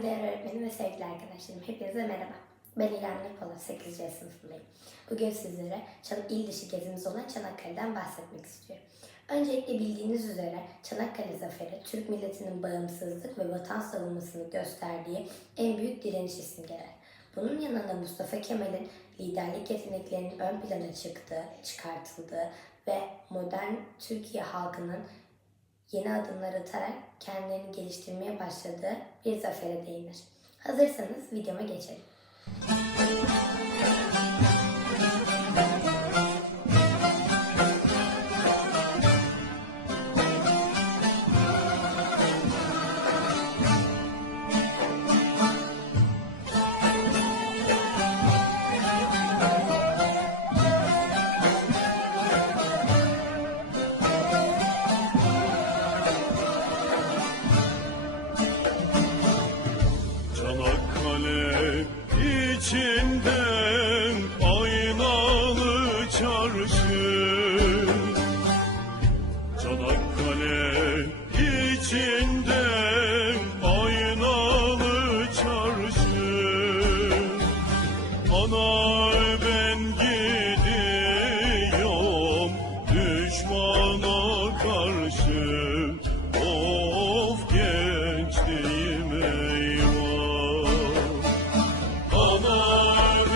Saygıdeğer öğretmenim ve sevgili arkadaşlarım, hepinize merhaba. Ben İrem Nepal'a 8. sınıfındayım. Bugün sizlere il dışı gezimiz olan Çanakkale'den bahsetmek istiyorum. Öncelikle bildiğiniz üzere Çanakkale Zaferi, Türk milletinin bağımsızlık ve vatan savunmasını gösterdiği en büyük direniş simgeler. Bunun yanında Mustafa Kemal'in liderlik yeteneklerinin ön plana çıktığı, çıkartıldığı ve modern Türkiye halkının yeni adımlar atarak kendilerini geliştirmeye başladığı bir zafere değinir. Hazırsanız videoma geçelim. Çanakkale içinden aynalı çarşı. Çanakkale içinden aynalı çarşı. Ana ben gidiyorum düşmana karşı. Of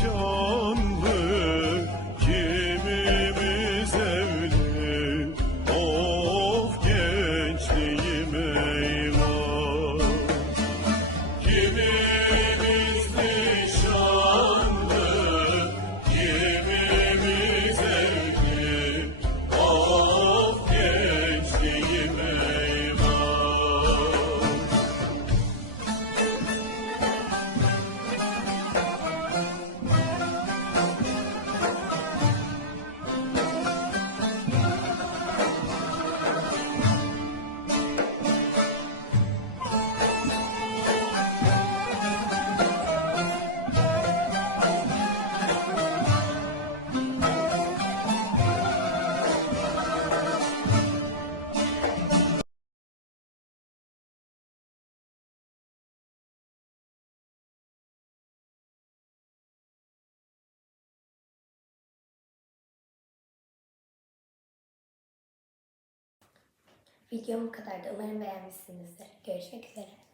sure. Videom bu kadardı. Umarım beğenmişsinizdir. Görüşmek üzere.